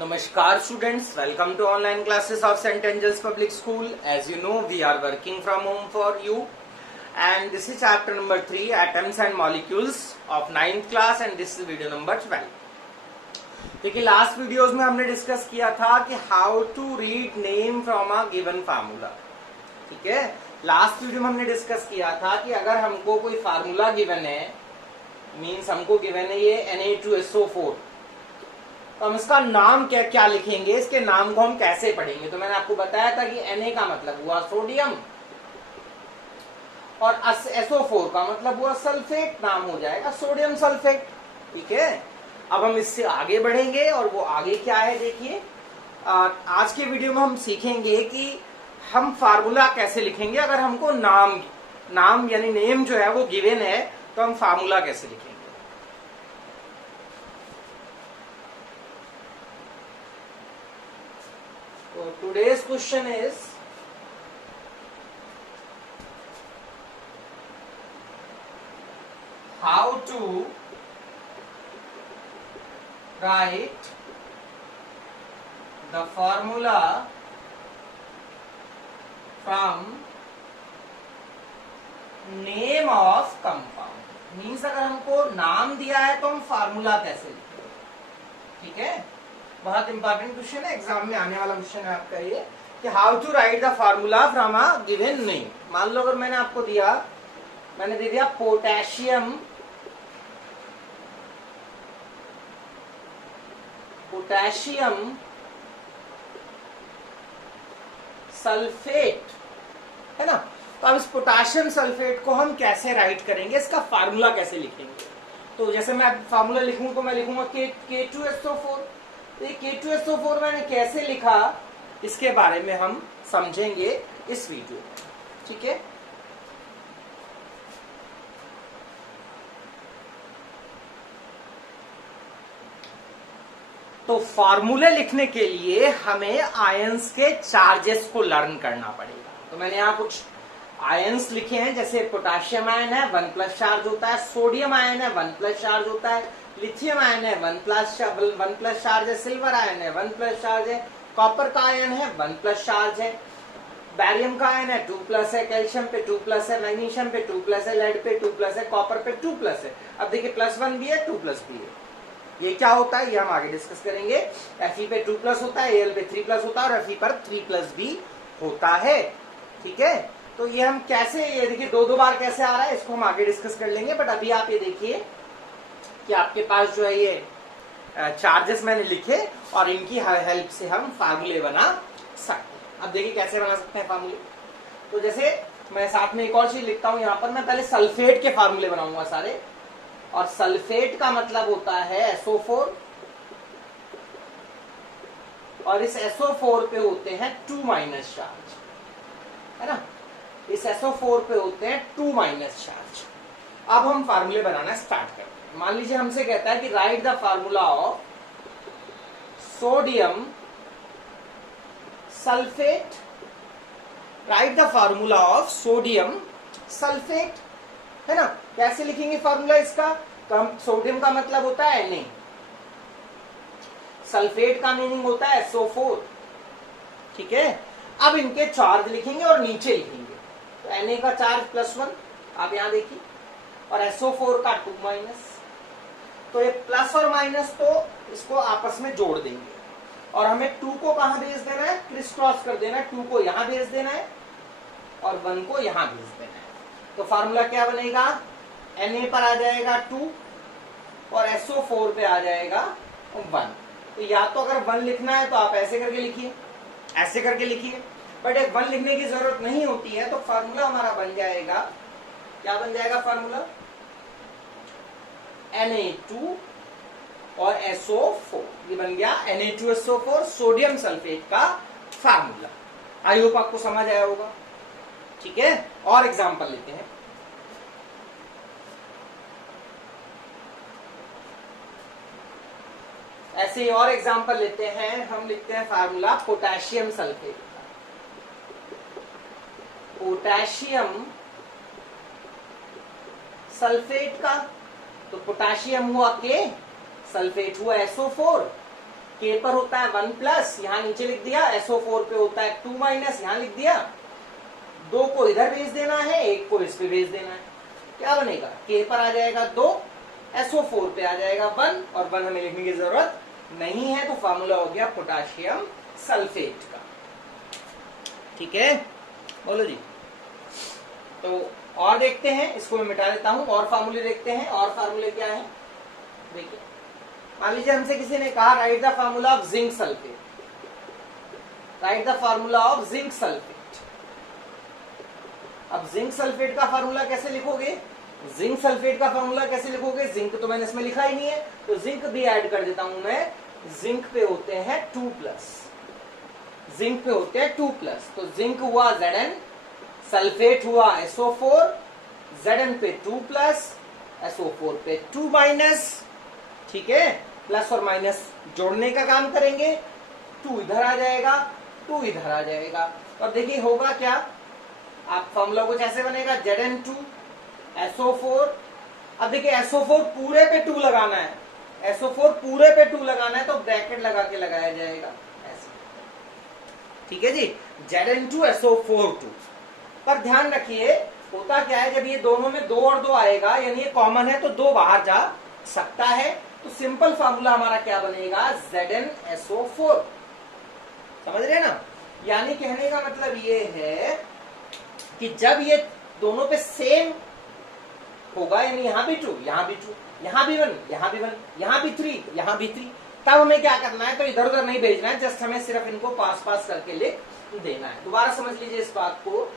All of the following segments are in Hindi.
Namaskar students, welcome to online classes of St. Angels Public School. As you know, we are working from home for you and this is chapter number 3 atoms and molecules of 9th class and this is video number 12. देखिए लास्ट वीडियोस में हमने डिस्कस किया था कि how to read name from a given formula. ठीक है, लास्ट वीडियो में हमने डिस्कस किया था कि अगर हमको कोई फार्मूला गिवन है, मीन्स हमको गिवन है ये Na2SO4, तो हम इसका नाम क्या क्या लिखेंगे, इसके नाम को हम कैसे पढ़ेंगे. तो मैंने आपको बताया था कि Na का मतलब हुआ सोडियम और SO4 का मतलब हुआ सल्फेट, नाम हो जाएगा सोडियम सल्फेट. ठीक है, अब हम इससे आगे बढ़ेंगे और वो आगे क्या है देखिए. आज के वीडियो में हम सीखेंगे कि हम फार्मूला कैसे लिखेंगे. अगर हमको नाम यानी नेम जो है वो गिवन है तो हम फार्मूला कैसे लिखेंगे. So today's question is how to write the formula from name of compound. Means अगर हमको नाम दिया है तो हम फार्मूला कैसे लिखेंगे. ठीक है, बहुत इंपॉर्टेंट क्वेश्चन है, एग्जाम में आने वाला क्वेश्चन है आपका ये कि how to write the formula from a given name. मान लो अगर मैंने दे दिया पोटेशियम सल्फेट है ना. तो अब इस पोटेशियम सल्फेट को हम कैसे राइट करेंगे, इसका फार्मूला कैसे लिखेंगे. तो जैसे मैं फार्मूला लिखूं तो मैं लिखूंगा K2SO4. तो ये K2SO4 मैंने कैसे लिखा इसके बारे में हम समझेंगे इस वीडियो में. ठीक है, तो फार्मूले लिखने के लिए हमें आयंस के चार्जेस को लर्न करना पड़ेगा. तो मैंने यहां कुछ आयंस लिखे हैं, जैसे पोटेशियम आयन है 1+ चार्ज होता है, सोडियम आयन है 1+ चार्ज होता है, लिथियम आयन है 1+ चार्ज है, सिल्वर आयन है 1+ चार्ज है, कॉपर का आयन है 1+ चार्ज है, बैरियम का आयन है 2+ है, कैल्शियम पे 2+ है, मैग्नीशियम पे 2+ है, लेड पे 2+ है, कॉपर पे 2+ है. अब देखिए +1 भी है 2+ भी है. ये क्या होता है ये हम आगे डिस्कस करेंगे. Fe पे 2+ होता है, Al पे 3+ होता है और Fe पर 3+ भी होता है. ठीक है, तो ये हम कैसे, ये देखिए दो बार कैसे आ रहा है इसको हम आगे डिस्कस कर लेंगे. बट अभी आप ये देखिए कि आपके पास जो है ये चार्जेस मैंने लिखे और इनकी हेल्प से हम फार्मूले बना सकते हैं. अब देखिए कैसे बना सकते हैं फार्मूले. तो जैसे मैं साथ में एक और चीज लिखता हूं यहां पर, मैं पहले सल्फेट के फार्मूले बनाऊंगा सारे. और सल्फेट का मतलब होता है SO4 और इस SO4 पे होते हैं 2- चार्ज है ना. इस SO4 पे होते हैं 2- चार्ज. अब हम फार्मूले बनाना स्टार्ट करते हैं. मान लीजिए हमसे कहता है कि right the formula of sodium sulphate. Right the formula of sodium sulphate है ना. कैसे लिखेंगे फार्मूला इसका. सोडियम का मतलब होता है Na, सल्फेट का मीनिंग होता है SO4. ठीक है, अब इनके चार्ज लिखेंगे और नीचे लिखेंगे. तो Na का चार्ज +1 आप यहां देखिए और SO4 का 2-. तो ये प्लस और माइनस तो इसको आपस में जोड़ देंगे और हमें 2 को कहां भेज देना है, क्रिस क्रॉस कर देना है. 2 को यहां भेज देना है और 1 को यहां भेज देना है. तो फार्मूला क्या बनेगा, Na पर आ जाएगा 2 और SO4 पे आ जाएगा 1. तो या तो अगर 1 लिखना है तो आप ऐसे करके लिखिए, ऐसे करके लिखिए. बट एक 1 लिखने की जरूरत नहीं होती है. तो फार्मूला हमारा बन जाएगा, क्या बन जाएगा फार्मूला, Na2 और SO4. ये बन गया Na2SO4 सोडियम सल्फेट का फार्मूला. आई होप आपको समझ आया होगा. ठीक है, और एग्जांपल लेते हैं. ऐसे ही और एग्जांपल लेते हैं. हम लिखते हैं फार्मूला पोटेशियम सल्फेट का. पोटेशियम सल्फेट का, तो पोटेशियम हुआ के, सल्फेट हुआ SO4, K पर होता है 1 प्लस, यहां नीचे लिख दिया, SO4 पे होता है 2 माइनस, यहां लिख दिया। 2 को इधर भेज देना है, 1 को इस पे भेज देना है। क्या बनेगा, K पर आ जाएगा 2, SO4 पे आ जाएगा 1, और 1 हमें लिखने की जरूरत नहीं है, तो फॉर्मूला हो गया पोटाशियम सल्फेट का। ठीक है, बोलो जी। तो और देखते हैं, इसको मैं मिटा देता हूं, और फार्मूले देखते हैं। और फार्मूले क्या है, देखिए मान लीजिए हमसे किसी ने कहा right the formula of zinc sulphate, right the formula of zinc sulphate. अब जिंक सल्फेट का फार्मूला कैसे लिखोगे, जिंक सल्फेट का फार्मूला कैसे लिखोगे, जिंक तो मैंने इसमें लिखा ही नहीं है, तो जिंक भी ऐड कर देता हूं मैं। जिंक पे होते हैं 2 प्लस, जिंक पे होते हैं 2 प्लस, तो जिंक हुआ Zn, सल्फेट हुआ SO4, Zn पे 2 प्लस, SO4 पे 2 माइनस। ठीक है, प्लस और माइनस जोड़ने का काम करेंगे, 2 इधर आ जाएगा, 2 इधर आ जाएगा, और देखिए होगा क्या, आप फॉर्मूला कुछ ऐसे बनेगा Zn2 SO4। अब देखिए SO4 पूरे पे 2 लगाना है, SO4 पूरे पे 2 लगाना है, तो ब्रैकेट लगा के लगाया जाएगा ऐसे। ठीक है जी, Zn2 SO4 2। पर ध्यान रखिए होता क्या है, जब ये दोनों में 2 और 2 आएगा, यानी ये कॉमन है, तो 2 बाहर जा सकता है, तो सिंपल फॉर्मूला हमारा क्या बनेगा, ZnSO4। समझ रहे ना, यानी कहने का मतलब ये है कि जब ये दोनों पे सेम होगा, यानी यहां भी 2, यहां भी 2, यहां भी 1, यहां भी 1, यहां भी 3, यहां भी 3, तब हमें क्या करना है, तो इधर उधर नहीं भेजना है, जस्ट हमें सिर्फ इनको पास पास करके लिख देना है। दोबारा समझ लीजिए इस बात को,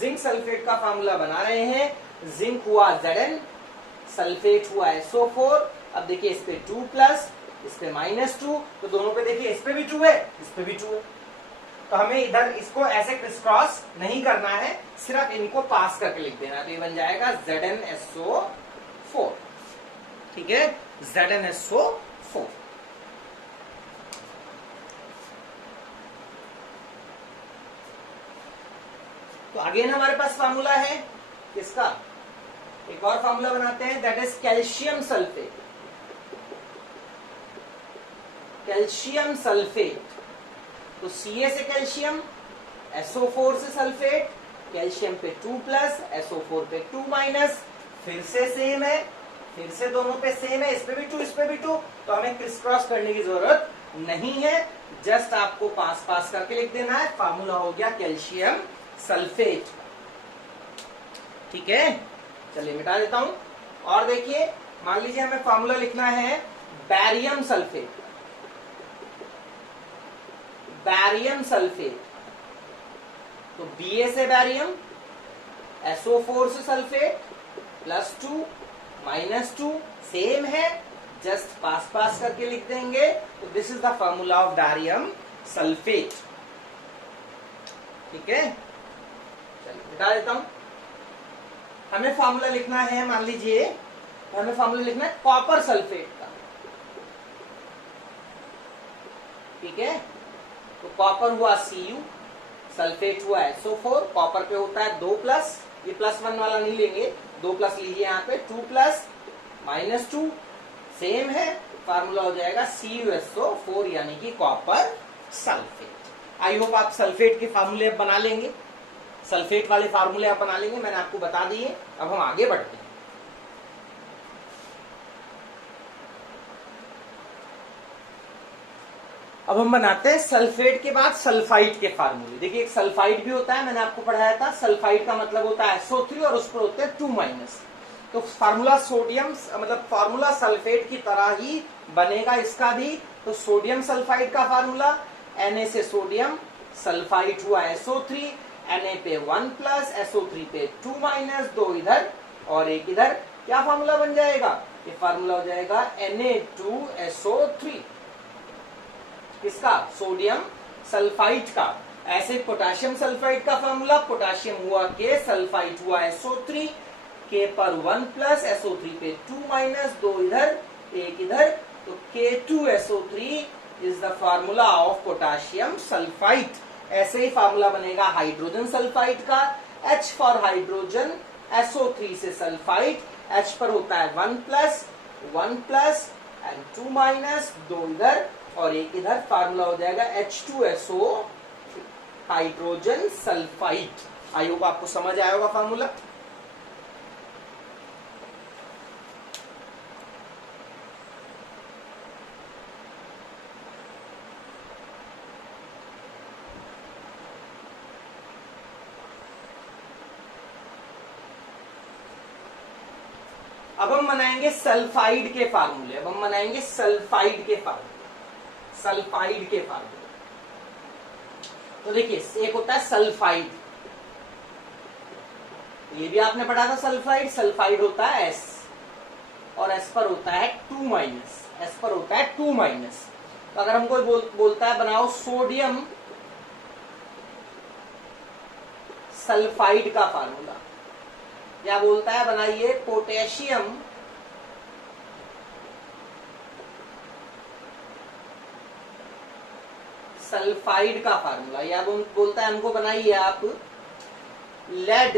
जिंक सल्फेट का फार्मूला बना रहे हैं, जिंक हुआ Zn, सल्फेट हुआ SO4। अब देखिए इस पे 2 प्लस, इस पे -2, तो दोनों पे देखिए इस पे भी 2 है, इस पे भी 2 है, तो हमें इधर इसको ऐसे क्रिस क्रॉस नहीं करना है, सिर्फ इनको पास करके लिख देना है, तो ये बन जाएगा ZnSO4। ठीक है, ZnSO4। तो अगेन हमारे पास फार्मूला है किसका, एक और फार्मूला बनाते हैं, that is calcium sulphate. Calcium sulphate, तो Ca से कैल्शियम, SO4 से सल्फेट, कैल्शियम पे 2 प्लस, SO4 पे 2 माइनस, फिर से सेम है, फिर से दोनों पे सेम है, इस पे भी 2, इस पे भी 2, तो हमें क्रिस क्रॉस करने की जरूरत नहीं है, जस्ट आपको पास पास करके लिख देना है। फार्मूला हो गया कैल्शियम सल्फेट। ठीक है, चलिए मिटा देता हूं। और देखिए मान लीजिए हमें फार्मूला लिखना है बैरियम सल्फेट, बैरियम सल्फेट, तो Ba से बैरियम, SO4 से सल्फेट, +2 -2 सेम है, जस्ट पास पास करके लिख देंगे, तो this is the formula of barium sulphate. ठीक है, चलिए मिटा देता हूं। हमें फार्मूला लिखना है, मान लीजिए हमें फार्मूला लिखना है कॉपर सल्फेट का। ठीक है, तो कॉपर हुआ Cu, सल्फेट हुआ SO4, कॉपर पे होता है 2 प्लस, ये +1 वाला नहीं लेंगे, 2 प्लस लीजिए, यहाँ पे 2 प्लस -2 सेम है, फार्मूला हो जाएगा CuSO4, यानी कि कॉपर सल्फेट। आई होप आप सल्फेट के फार्मूले अब बना लेंगे, सल्फेट वाले फार्मूले आप बना लेंगे, मैंने आपको बता दिए। अब हम आगे बढ़ते हैं। अब हम बनाते हैं सल्फेट के बाद सल्फाइड के फार्मूले। देखिए एक सल्फाइड भी होता है, मैंने आपको पढ़ाया था, सल्फाइड का मतलब होता है SO3 और उस पर होते हैं 2 माइनस। तो फार्मूला सोडियम मतलब फार्मूला सल्फेट की तरह ही बनेगा इसका भी। तो सोडियम सल्फाइड का फार्मूला Na से सोडियम, सल्फाइड हुआ SO3, Na पे 1 प्लस, SO3 पे 2 माइनस, 2 इधर और 1 इधर, क्या फार्मूला बन जाएगा, ये फार्मूला हो जाएगा Na2SO3, किसका, सोडियम सल्फाइड का। ऐसे पोटाशियम सल्फाइड का फार्मूला, पोटाशियम हुआ K, सल्फाइड हुआ SO3, K पर 1 प्लस, SO3 पे 2 माइनस, 2 इधर 1 इधर, तो K2SO3 is the formula of potassium sulphide. ऐसे ही फार्मूला बनेगा हाइड्रोजन सल्फाइड का, H फॉर हाइड्रोजन, SO3 से सल्फाइड, H पर होता है 1 प्लस एंड 2 माइनस, 2 इधर और एक इधर, फार्मूला हो जाएगा H2SO hydrogen sulphide. I hope आपको समझ आया होगा फार्मूला। अब हम बनाएंगे सल्फाइड के फार्मूले। सल्फाइड के फार्मूले। तो देखिए, एक होता है सल्फाइड, ये भी आपने पढ़ा था सल्फाइड। सल्फाइड होता है S और S पर होता है 2 माइनस। तो अगर हमको बोलता है बनाओ सोडियम सल्फाइड का फार्मूला, या बोलता है बनाइए पोटेशियम सल्फाइड का फार्मूला, या बोलता है हमको बनाइए आप लेड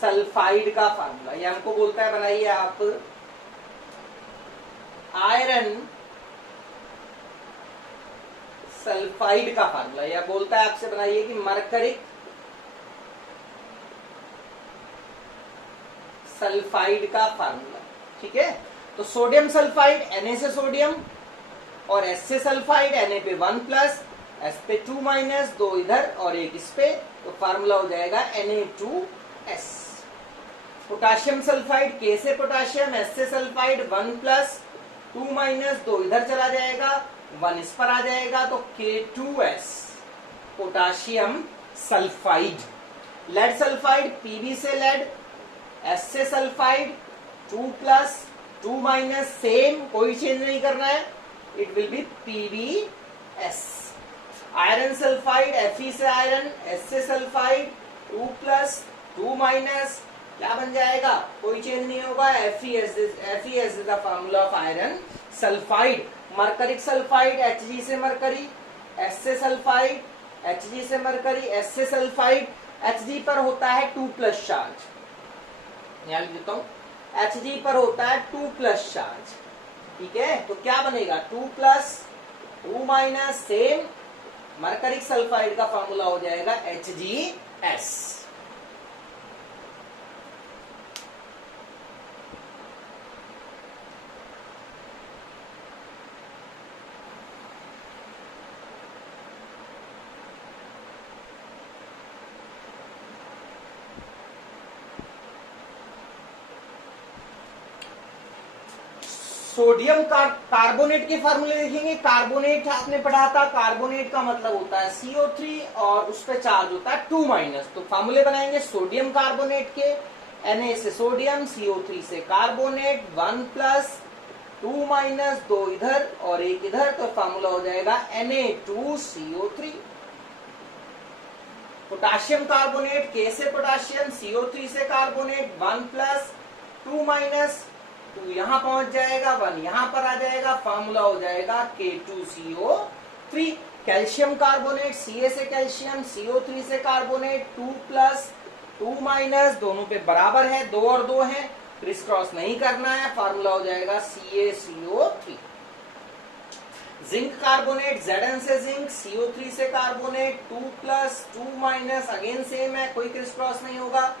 सल्फाइड का फार्मूला, या हमको बोलता है बनाइए आप आयरन सल्फाइड का फार्मूला, या बोलता है आपसे बनाइए कि मरकरिक सल्फाइड का फार्मूला। ठीक है, तो सोडियम सल्फाइड Na से सोडियम और S से सल्फाइड, Na पे 1+, S पे 2-, 2 इधर और एक इस पे, तो फार्मूला हो जाएगा Na2S। पोटाशियम सल्फाइड K से पोटाशियम, S से सल्फाइड 1+, 2-, 2 इधर चला जाएगा, 1 इस पर आ जाएगा, तो K2S potassium sulphide. Lead sulphide Pb से लेड, S से सल्फाइड 2+, 2-, सेम, कोई चेंज नहीं करना है, it will be PbS। Iron sulphide Fe से आयरन, S से सल्फाइड 2+, 2-, क्या बन जाएगा, कोई चेंज नहीं होगा, FeS is the formula of iron sulphide. Mercuric sulphide Hg से मरकरी, S से सल्फाइड, Hg से मरकरी, S से सल्फाइड, Hg पर होता है 2+ चार्ज, यहां लिख देता हूं, Hg पर होता है 2+ चार्ज। ठीक है, तो क्या बनेगा 2+, 2-, सेम, मरकरिक सल्फाइड का फार्मूला हो जाएगा HgS। सोडियम कार्बोनेट के फार्मूले देखेंगे। कार्बोनेट आपने पढ़ा था, कार्बोनेट का मतलब होता है CO3 और उस पर चार्ज होता है 2-। तो फार्मूले बनाएंगे सोडियम कार्बोनेट के, Na से सोडियम, CO3 से कार्बोनेट, 1+, 2-, 2 इधर और एक इधर, तो फार्मूला हो जाएगा Na2CO3। पोटाशियम कार्बोनेट K से पोटाशियम, CO3 से कार्बोनेट, 1+, 2-, 2 यहां पहुंच जाएगा, 1 यहां पर आ जाएगा, फार्मूला हो जाएगा K2CO3। कैल्शियम कार्बोनेट Ca से कैल्शियम, CO3 से कार्बोनेट, 2+, 2-, दोनों पे बराबर है, 2 और 2 है, क्रिस क्रॉस नहीं करना है, फार्मूला हो जाएगा CaCO3। जिंक कार्बोनेट Zn से जिंक, CO3 से कार्बोनेट, 2+, 2-, अगेन सेम है, कोई क्रिस क्रॉस नहीं होगा,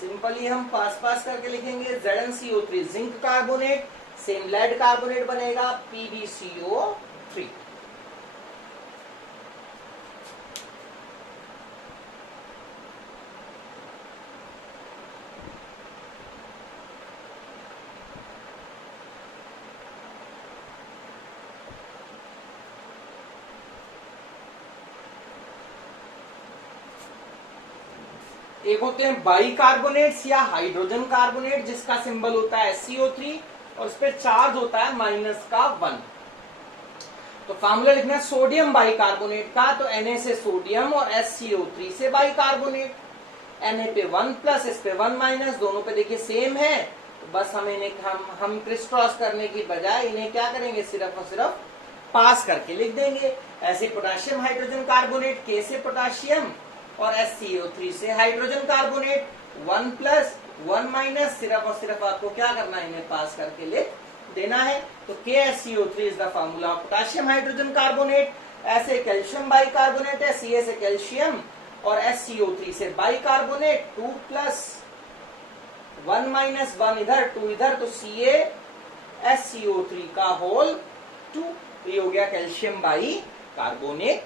सिंपली हम पास करके लिखेंगे ZnCO3 zinc carbonate, same lead carbonate बनेगा PbCO3। एक होते हैं बाइकार्बोनेट्स या हाइड्रोजन कार्बोनेट, जिसका सिंबल होता है SCO3 और उस पर चार्ज होता है -1। तो फार्मूला लिखना है सोडियम बाइकार्बोनेट का, तो Na से सोडियम और SCO3 से बाइकार्बोनेट, Na पे 1+, इस पे 1-, दोनों पे देखिए सेम है, तो बस हम इन्हें हम क्रिस क्रॉस करने की बजाय इन्हें क्या करेंगे, सिर्फ और सिर्फ पास करके लिख देंगे। ऐसे पोटाशियम हाइड्रोजन कार्बोनेट K से पोटाशियम और SCO3 से हाइड्रोजन कार्बोनेट, 1+, 1-, सिर्फ और सिर्फ आपको क्या करना है, इन्हें पास करके लिख देना है। तो KaCO3 is the formula of potassium hydrogen carbonate. ऐसे कैल्शियम बाई कार्बोनेट है, Ca से कैल्शियम और SCO3 से बाई कार्बोनेट, 2 प्लस 1 माइनस 1 इधर 2 इधर, तो CaSCO3 का होल 2। ये हो गया कैल्शियम बाई कार्बोनेट